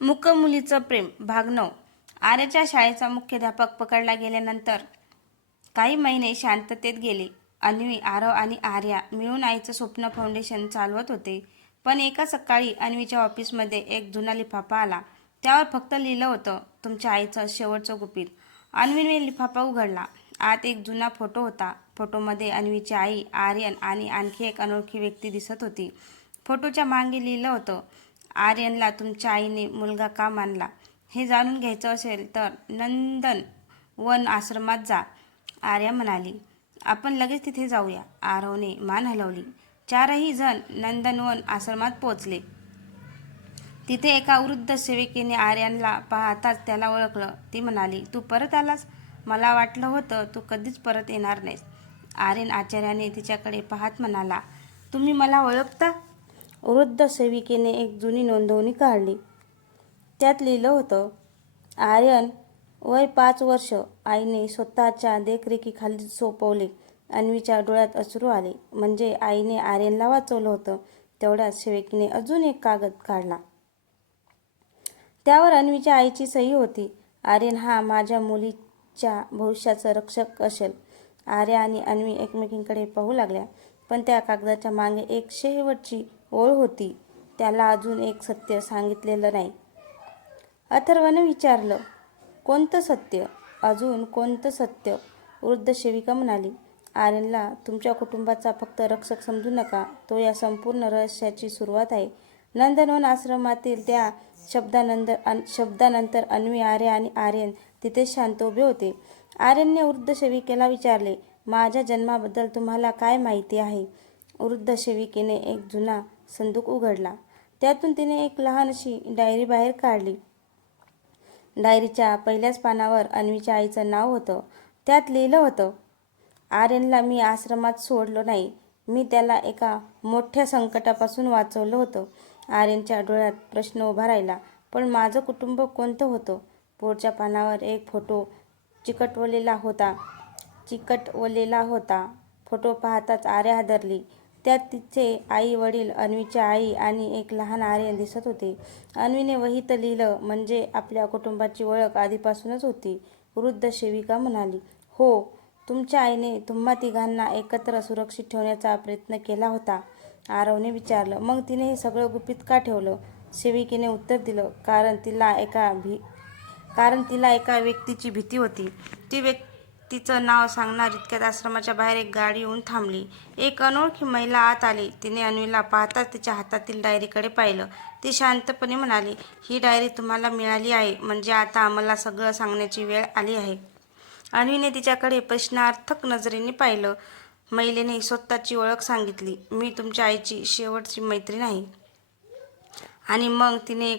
मूक मुलीचं प्रेम भाग 9. आर्याच्या शाळेचा मुख्याध्यापक पकडला गेल्यानंतर काही महिने शांततेत गेले. अन्वी, आरव आणि आर्या मिळून आईचं स्वप्न फाउंडेशन चालवत होते. पण एका सकाळी अन्वीच्या ऑफिसमध्ये एक जुना लिफाफा आला. त्यावर फक्त लिहिलं होतं, तुमच्या आईचं शेवटचं गुपित. अन्वीने लिफाफा उघडला. आत एक जुना फोटो होता. फोटोमध्ये अन्वीची आई, आर्यन आणि आणखी एक अनोळखी व्यक्ती दिसत होती. फोटोच्या मागे लिहिलं होतं, आर्यनला तुमच्या आईने मुलगा का मानला हे जाणून घ्यायचं असेल तर नंदन वन आश्रमात जा. आर्या म्हणाली, आपण लगेच तिथे जाऊया. आरवने मान हलवली. चारही जण नंदनवन आश्रमात पोहोचले. तिथे एका वृद्ध सेविकेने आर्यनला पाहताच त्याला ओळखलं. ती म्हणाली, तू परत आलास? मला वाटलं होतं तू कधीच परत येणार नाहीस. आर्यन आश्चर्याने तिच्याकडे पाहत म्हणाला, तुम्ही मला ओळखता? वृद्ध सेविकेने एक जुनी नोंदवणी काढली. त्यात लिहिलं होतं, आर्यन, वय 5 वर्ष. आईने स्वतःच्या देखरेखीखाली सोपवले. अन्वीच्या डोळ्यात अश्रू आले. म्हणजे आईने आर्यनला वाचवलं होतं. तेवढ्यात सेविकेने अजून एक कागद काढला. त्यावर अन्वीच्या आईची सही होती. आर्यन हा माझ्या मुलीच्या भविष्याचं रक्षक असेल. आर्या आणि अन्वी एकमेकींकडे पाहू लागल्या. पण त्या कागदाच्या मागे एक शेवटची ओळ होती. त्याला अजून एक सत्य सांगितलेलं नाही. अथर्वने विचारलं, कोणतं सत्य? अजून कोणतं सत्य? वृद्ध सेविका म्हणाली, आर्यनला तुमच्या कुटुंबाचा फक्त रक्षक समजू नका. तो या संपूर्ण रहस्याची सुरुवात आहे. नंदनवन आश्रमातील त्या शब्दानंतर अन्वी, आर्या आणि आर्यन तिथे शांत उभे होते. आर्यनने वृद्ध सेविकेला विचारले, माझ्या जन्माबद्दल तुम्हाला काय माहिती आहे? वृद्ध सेविकेने एक जुना संदूक उघडला. त्यातून तिने एक लहान अशी डायरी बाहेर काढली. डायरीच्या पहिल्याच पानावर अन्वीच्या आईचं नाव होतं. त्यात लिहिलं होतं, आर्यनला मी आश्रमात सोडलं नाही. मी त्याला एका मोठ्या संकटापासून वाचवलं होतं. आर्यनच्या डोळ्यात प्रश्न उभा राहिला, पण माझं कुटुंब कोणतं होतं? पुढच्या पानावर एक फोटो चिकटवलेला होता. फोटो पाहताच आर्या हादरली. त्यात तिचे आई वडील, अन्वीची आई आणि एक लहान आर्यन दिसत होते. अन्वीने वहीत लिहिलं, म्हणजे आपल्या कुटुंबाची ओळख आधीपासूनच होती. वृद्ध सेविका म्हणाली, हो, तुमच्या आईने तुम्हा तिघांना एकत्र सुरक्षित ठेवण्याचा प्रयत्न केला होता. आरवने विचारलं, मग तिने हे सगळं गुपित का ठेवलं? सेविकेने उत्तर दिलं, कारण तिला एका व्यक्तीची भीती होती. ती व्यक्तीचं नाव सांगणार इतक्यात आश्रमाच्या बाहेर एक गाडी येऊन थांबली. एक अनोळखी महिला आत आली. तिने अन्वीला पाहताच तिच्या हातातील डायरीकडे पाहिलं. ती शांतपणे म्हणाली, ही डायरी तुम्हाला मिळाली आहे, म्हणजे आता आम्हाला सगळं सांगण्याची वेळ आली आहे. अन्वीने तिच्याकडे प्रश्नार्थक नजरेने पाहिलं. महिलेने स्वतःची ओळख सांगितली, मी तुमच्या आईची शेवटची मैत्रीण आहे. आणि मग तिने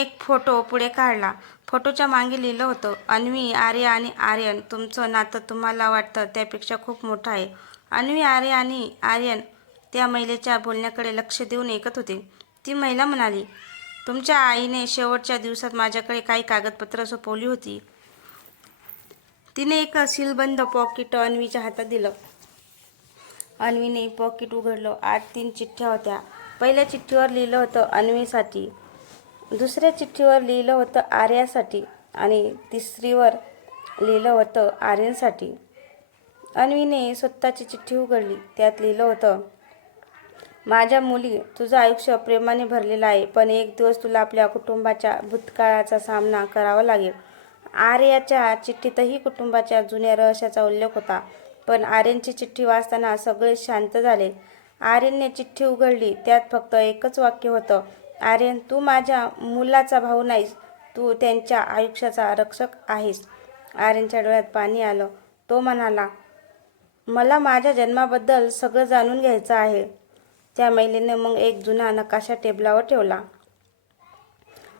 एक फोटो पुढे काढला. फोटोच्या मागे लिहिलं होतं, अन्वी, आर्या आणि आर्यन, तुमचं नातं तुम्हाला वाटतं त्यापेक्षा खूप मोठं आहे. अन्वी, आर्या आणि आर्यन त्या महिलेच्या बोलण्याकडे लक्ष देऊन ऐकत होते. ती महिला म्हणाली, तुमच्या आईने शेवटच्या दिवसात माझ्याकडे काही कागदपत्र सोपवली होती. तिने एक सीलबंद पॉकेट अन्वीच्या हातात दिलं. अन्वीने पॉकेट उघडलं. आत 3 चिठ्ठ्या होत्या. पहिल्या चिठ्ठीवर लिहिलं होतं अन्वीसाठी, दुसऱ्या चिठ्ठीवर लिहिलं होतं आर्यासाठी आणि तिसरीवर लिहिलं होतं आर्यनसाठी. अन्वीने स्वतःची चिठ्ठी उघडली. त्यात लिहिलं होतं, माझ्या मुली, तुझं आयुष्य प्रेमाने भरलेलं आहे, पण एक दिवस तुला आपल्या कुटुंबाच्या भूतकाळाचा सामना करावा लागेल. आर्याच्या चिठ्ठीतही कुटुंबाच्या जुन्या रहस्याचा उल्लेख होता. पण आर्यनची चिठ्ठी वाचताना सगळे शांत झाले. आर्यनने चिठ्ठी उघडली. त्यात फक्त एकच वाक्य होतं, आर्यन, तू माझ्या मुलाचा भाऊ नाहीस, तू त्यांच्या आयुष्याचा रक्षक आहेस. आर्यनच्या डोळ्यात पाणी आलं. तो म्हणाला, मला माझ्या जन्माबद्दल सगळं जाणून घ्यायचं आहे. त्या महिलेने मग एक जुना नकाशा टेबलावर ठेवला.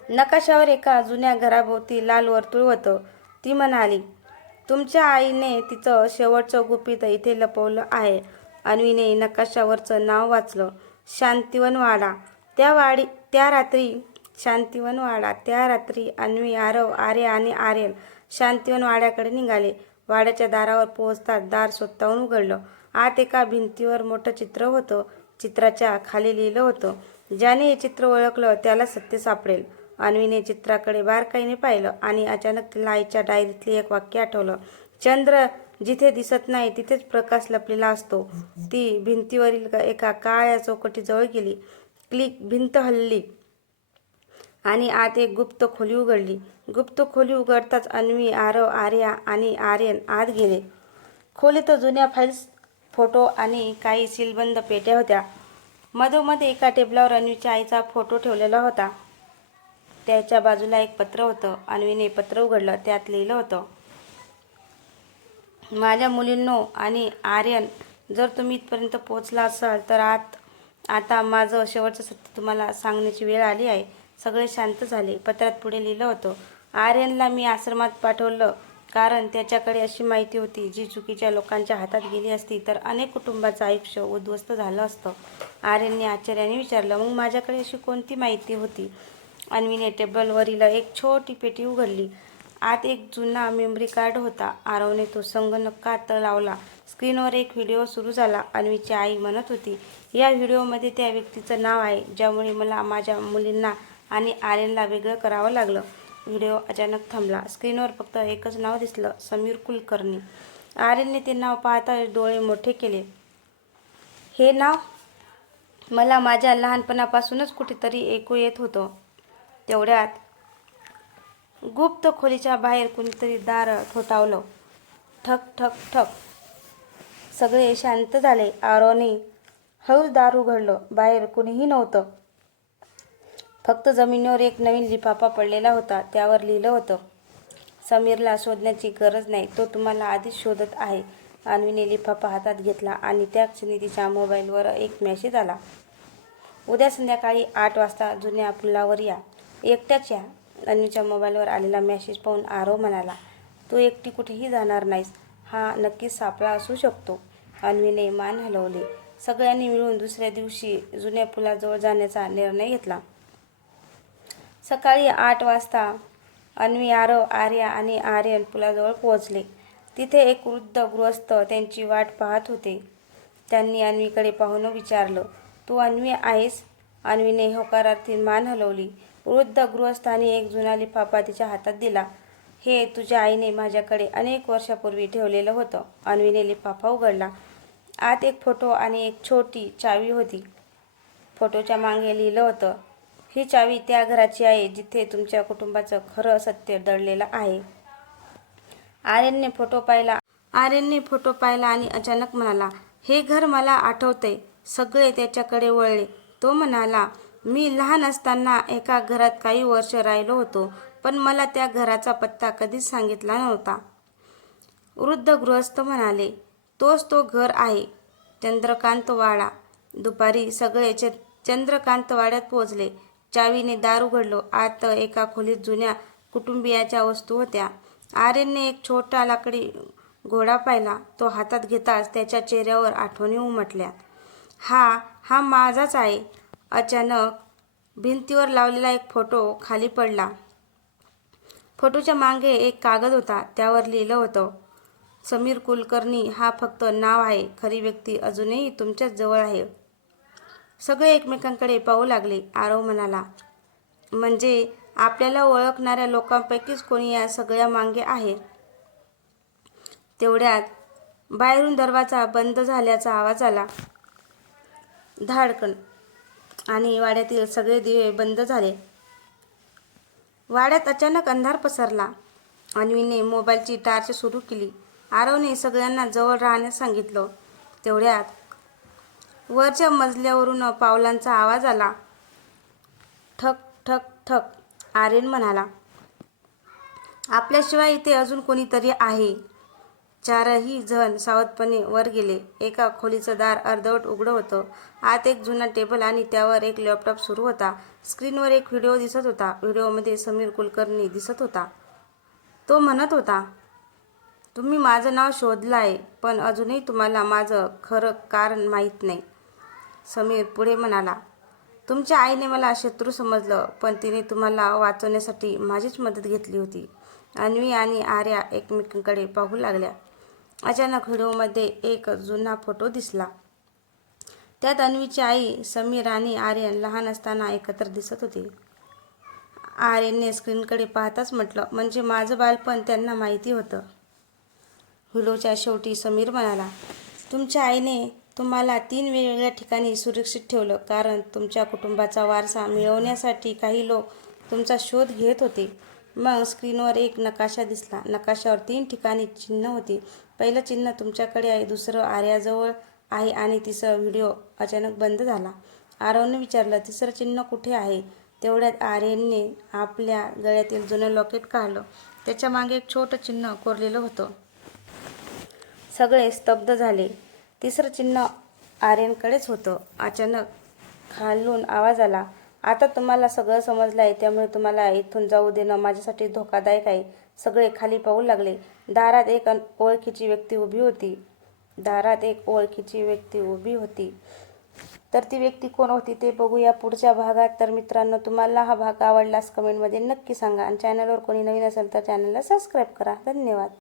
नकाशावर एका जुन्या घराभोवती लाल वर्तुळ होतं. ती म्हणाली, तुमच्या आईने तिचं शेवटचं गुपित इथे लपवलं आहे. अन्वीने नकाशावरचं नाव वाचलं, शांतिवनवाडा. त्या रात्री अन्वी, आरव, आर्या आणि आर्यन शांतिवनवाड्याकडे निघाले. वाड्याच्या दारावर पोहोचताच दार स्वतःहून उघडलं. आत एका भिंतीवर मोठं चित्र होतं. चित्राच्या खाली लिहिलं होतं, ज्याने हे चित्र ओळखलं त्याला सत्य सापडेल. अन्वीने चित्राकडे बारकाईने पाहिलं आणि अचानक तिला आईच्या डायरीतले एक वाक्य आठवलं. चंद्र जिथे दिसत नाही तिथेच प्रकाश लपलेला असतो. ती भिंतीवरील एका काळ्या चौकटीजवळ गेली. क्लिक, भिंत हलली आणि आत एक गुप्त खोली उघडली. गुप्त खोली उघडताच अन्वी, आरव, आर्या आणि आर्यन आत गेले. खोलीत जुन्या फाईल्स, फोटो आणि काही सीलबंद पेट्या होत्या. मधोमध एका टेबलावर अन्वीच्या आईचा फोटो ठेवलेला होता. त्याच्या बाजूला एक पत्र होतं. अन्वीने पत्र उघडलं. त्यात लिहिलं होतं, माझ्या मुलींनो आणि आर्यन, जर तुम्ही इथपर्यंत पोहोचला असाल तर आता माझं शेवटचं सत्य तुम्हाला सांगण्याची वेळ आली आहे. सगळे शांत झाले. पत्रात पुढे लिहिलं होतं, आर्यनला मी आश्रमात पाठवलं कारण त्याच्याकडे अशी माहिती होती जी चुकीच्या लोकांच्या हातात गेली असती तर अनेक कुटुंबाचं आयुष्य उद्ध्वस्त झालं असतं. आर्यनने आश्चर्याने विचारलं, मग माझ्याकडे अशी कोणती माहिती होती? अन्वीने टेबलवरील एक छोटी पेटी उघडली. आत एक जुना मेमरी कार्ड होता. आरवने तो संगणकात लावला. स्क्रीनवर एक व्हिडिओ सुरू झाला. अन्वीची आई म्हणत होती, या व्हिडिओमध्ये त्या व्यक्तीचं नाव आहे ज्यामुळे मला माझ्या मुलींना आणि आर्यनला वेगळं करावं लागलं. व्हिडिओ अचानक थांबला. स्क्रीनवर फक्त एकच नाव दिसलं, समीर कुलकर्णी. आर्यनने ते नाव पाहता डोळे मोठे केले. हे नाव मला माझ्या लहानपणापासूनच कुठेतरी ऐकू येत होतं. तेवढ्यात गुप्त खोलीच्या बाहेर कुणीतरी दार ठोठावलं. ठक ठक ठक. सगळे शांत झाले. आरवने हळूच दार उघडलं. बाहेर कुणीही नव्हतं. फक्त जमिनीवर एक नवीन लिफाफा पडलेला होता. त्यावर लिहिलं होतं, समीरला शोधण्याची गरज नाही, तो तुम्हाला आधीच शोधत आहे. अन्वीने लिफाफा हातात घेतला आणि त्या क्षणी तिच्या मोबाईलवर एक मेसेज आला, उद्या संध्याकाळी 8 वाजता जुन्या पुलावर या, एकट्याच या. अन्वीच्या मोबाईलवर आलेला मेसेज पाहून आरव म्हणाला, तू एकटी कुठेही जाणार नाहीस. हा नक्कीच सापळा असू शकतो. अन्वीने मान हलवली. सगळ्यांनी मिळून दुसऱ्या दिवशी जुन्या पुलाजवळ जाण्याचा निर्णय घेतला. सकाळी 8 वाजता अन्वी, आरव, आर्या आणि आर्यन पुलाजवळ पोहोचले. तिथे एक वृद्ध गृहस्थ त्यांची वाट पाहत होते. त्यांनी अन्वीकडे पाहून विचारलं, तू अन्वी आहेस? अन्वीने होकारार्थी मान हलवली. वृद्ध गृहस्थाने एक जुना लिफाफा तिच्या हातात दिला. हे तुझ्या आईने माझ्याकडे अनेक वर्षापूर्वी ठेवलेलं होतं. अन्वीने लिफाफा उघडला. आत एक फोटो आणि एक छोटी चावी होती. फोटोच्या मागे लिहिलं होतं, ही चावी त्या घराची आहे जिथे तुमच्या कुटुंबाचं खरं सत्य दडलेलं आहे. आर्यनने फोटो पाहिला आणि अचानक म्हणाला, हे घर मला आठवतंय. सगळे त्याच्याकडे वळले. तो म्हणाला, मी लहान असताना एका घरात काही वर्ष राहिलो होतो, पण मला त्या घराचा पत्ता कधीच सांगितला नव्हता. वृद्ध गृहस्थ म्हणाले, तोच तो घर आहे, चंद्रकांतवाडा. दुपारी सगळे चंद्रकांतवाड्यात पोहोचले. चावीने दार उघडलं. आत एका खोलीत जुन्या कुटुंबियाच्या वस्तू होत्या. आर्यनने एक छोटा लाकडी घोडा पाहिला. तो हातात घेताच त्याच्या चेहऱ्यावर आठवणी उमटल्या. हा माझाच आहे. अचानक भिंतीवर लावलेला एक फोटो खाली पडला. फोटोच्या मागे एक कागद होता. त्यावर लिहिलं होतं, समीर कुलकर्णी हा फक्त नाव आहे, खरी व्यक्ती अजूनही तुमच्याच जवळ आहे. सगळे एकमेकांकडे पाहू लागले. आरव म्हणाला, म्हणजे आपल्याला ओळखणाऱ्या लोकांपैकीच कोणी या सगळ्या मागे आहे. तेवढ्यात बाहेरून दरवाजा बंद झाल्याचा आवाज आला. धाडकन आणि वाड्यातील सगळे दिवे बंद झाले. वाड्यात अचानक अंधार पसरला. अन्वीने मोबाईलची टॉर्च सुरू केली. आरवने सगळ्यांना जवळ राहण्यास सांगितलं. तेवढ्यात वरच्या मजल्यावरून पावलांचा आवाज आला. ठक ठक ठक. आर्यन म्हणाला, आपल्याशिवाय इथे अजून कोणीतरी आहे. चारही जण सावधपणे वर गेले. एका खोलीचं दार अर्धवट उघडं होतं. आत एक जुना टेबल आणि त्यावर एक लॅपटॉप सुरू होता. स्क्रीनवर एक व्हिडिओ दिसत होता. व्हिडिओमध्ये समीर कुलकर्णी दिसत होता. तो म्हणत होता, तुम्ही माझं नाव शोधलं आहे, पण अजूनही तुम्हाला माझं खरं कारण माहीत नाही. समीर पुढे म्हणाला, तुमच्या आईने मला शत्रू समजलं, पण तिने तुम्हाला वाचवण्यासाठी माझीच मदत घेतली होती. अन्वी आणि आर्या एकमेकांकडे पाहू लागल्या. अचानक व्हिडिओमध्ये एक जुना फोटो दिसला. त्यात अन्वीची आई समीर आणि आर्यन लहान असताना एकत्र दिसत होती. आर्यनने स्क्रीनकडे पाहताच म्हटलं, म्हणजे माझं बालपण त्यांना माहिती होतं. व्हिडिओच्या शेवटी समीर म्हणाला, तुमच्या आईने तुम्हाला 3 वेगवेगळ्या ठिकाणी सुरक्षित ठेवलं कारण तुमच्या कुटुंबाचा वारसा मिळवण्यासाठी काही लोक तुमचा शोध घेत होते. मग स्क्रीनवर एक नकाशा दिसला. नकाशावर 3 ठिकाणी चिन्ह होती. पहिलं चिन्ह तुमच्याकडे आहे, दुसरं आर्याजवळ आहे आणि तिसरं व्हिडिओ अचानक बंद झाला. आरवने विचारलं, तिसरं चिन्ह कुठे आहे? तेवढ्यात आर्यनने आपल्या गळ्यातील जुनं लॉकेट काढलं. त्याच्या मागे एक छोटं चिन्ह कोरलेलं होतं. सगळे स्तब्ध झाले. तिसरं चिन्ह आर्यनकडेच होतं. अचानक खालून आवाज आला, आता तुम्हाला सगळं समजलं आहे, त्यामुळे तुम्हाला इथून जाऊ देणं माझ्यासाठी धोकादायक आहे. सगळे खाली पाहू लागले. दारात एक ओळखीची व्यक्ती उभी होती. तर ती व्यक्ती कोण होती ते बघूया पुढच्या भागात. तर मित्रांनो, तुम्हाला हा भाग आवडल्यास कमेंटमध्ये नक्की सांगा आणि चॅनलवर कोणी नवीन असेल तर चॅनलला सबस्क्राईब करा. धन्यवाद.